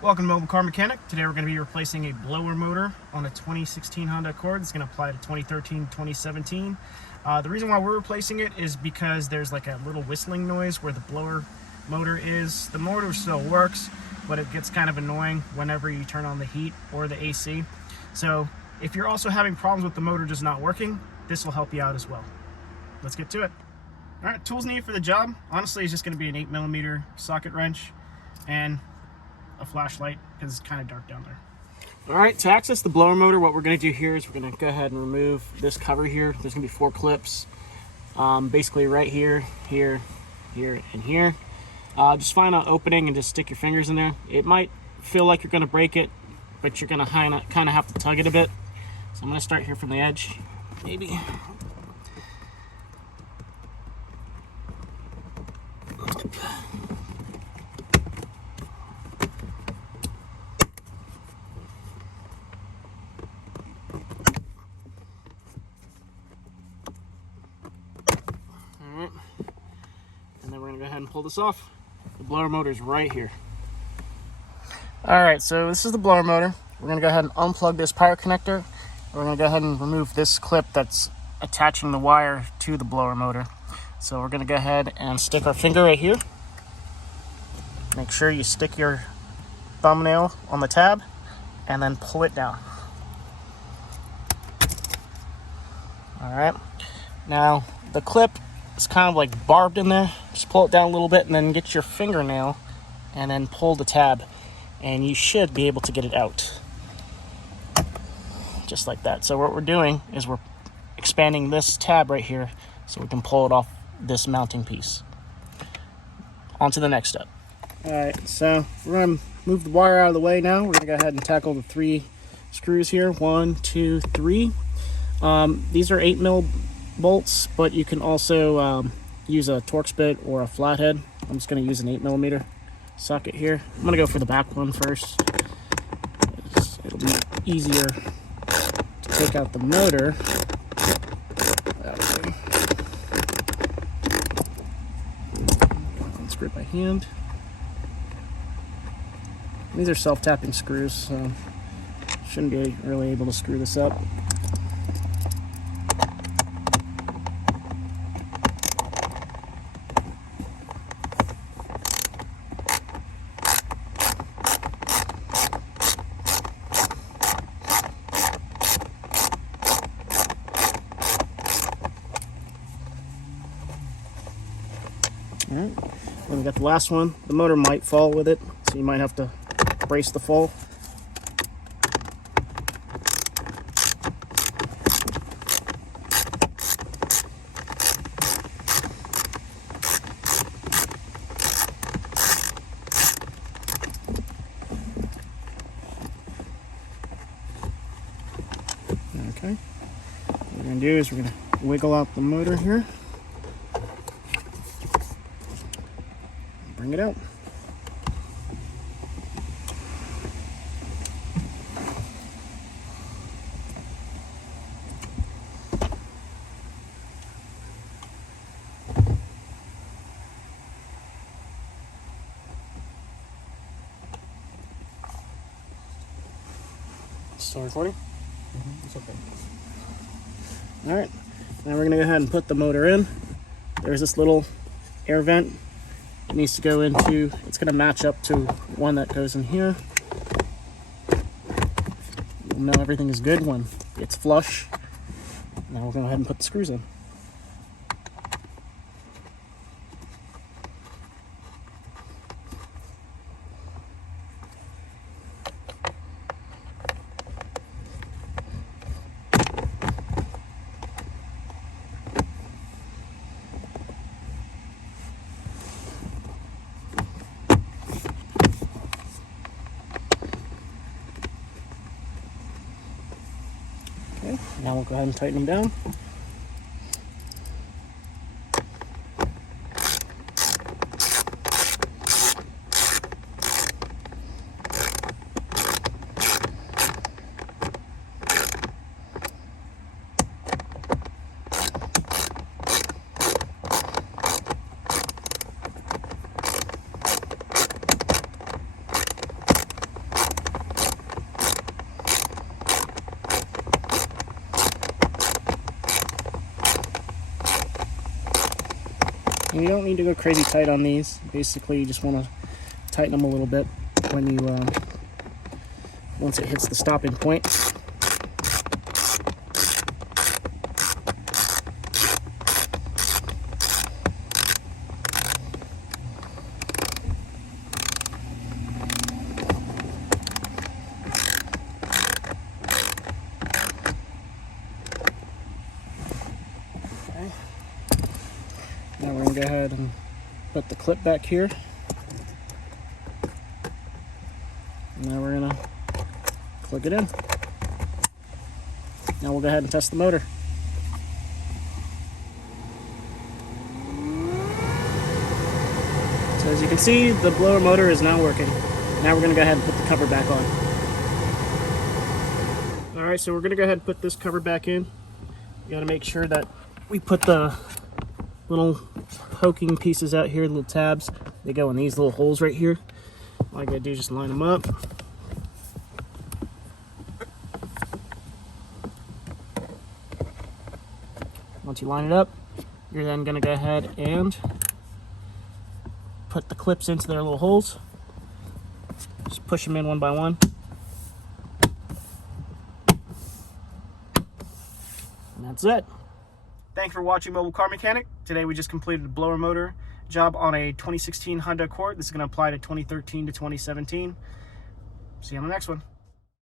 Welcome to Mobile Car Mechanic. Today we're going to be replacing a blower motor on a 2016 Honda Accord. It's going to apply to 2013, 2017. The reason why we're replacing it is because there's like a little whistling noise where the blower motor is. The motor still works, but it gets kind of annoying whenever you turn on the heat or the AC. So if you're also having problems with the motor just not working, this will help you out as well. Let's get to it. All right, tools needed for the job. Honestly, it's just going to be an 8mm socket wrench and a flashlight because it's kind of dark down there. All right, to access the blower motor, what we're going to do here is we're going to go ahead and remove this cover here. There's going to be 4 clips, basically right here, here, here, and here. Just find an opening and just stick your fingers in there. It might feel like you're going to break it, but you're going to kind of have to tug it a bit. So I'm going to start here from the edge, maybe. Alright, and then we're going to go ahead and pull this off. The blower motor is right here. Alright, so this is the blower motor. We're going to go ahead and unplug this power connector. We're going to go ahead and remove this clip that's attaching the wire to the blower motor. So we're going to go ahead and stick our finger right here. Make sure you stick your thumbnail on the tab and then pull it down. Alright, now the clip is kind of like barbed in there. Just pull it down a little bit and then get your fingernail and then pull the tab, and you should be able to get it out. Just like that. So what we're doing is we're expanding this tab right here so we can pull it off this mounting piece. On to the next step. Alright, so we're going to move the wire out of the way now. We're going to go ahead and tackle the 3 screws here. 1, 2, 3. These are 8mm bolts, but you can also use a Torx bit or a flathead. I'm just going to use an 8mm socket here. I'm going to go for the back one first. It'll be easier to take out the motor that way. Unscrew it by hand. These are self-tapping screws, so shouldn't be really able to screw this up. Alright, then we got the last one. The motor might fall with it, so you might have to brace the fall. Okay, what we're going to do is we're going to wiggle out the motor here. Bring it out. Still recording? It's okay. Alright, now we're going to go ahead and put the motor in. There's this little air vent. It needs to go into, it's going to match up to one that goes in here. You'll know everything is good when it's flush. Now we're going to go ahead and put the screws in. Okay, now we'll go ahead and tighten them down. You don't need to go crazy tight on these. Basically, you just want to tighten them a little bit when you once it hits the stopping point. Now we're going to go ahead and put the clip back here. Now we're going to plug it in. Now we'll go ahead and test the motor. So as you can see, the blower motor is now working. Now we're going to go ahead and put the cover back on. Alright, so we're going to go ahead and put this cover back in. You got to make sure that we put the little poking pieces out here, little tabs. They go in these little holes right here. All I gotta do is just line them up. Once you line it up, you're then gonna go ahead and put the clips into their little holes. Just push them in one by one. And that's it. Thanks for watching Mobile Car Mechanic. Today we just completed a blower motor job on a 2016 Honda Accord. This is going to apply to 2013 to 2017. See you on the next one.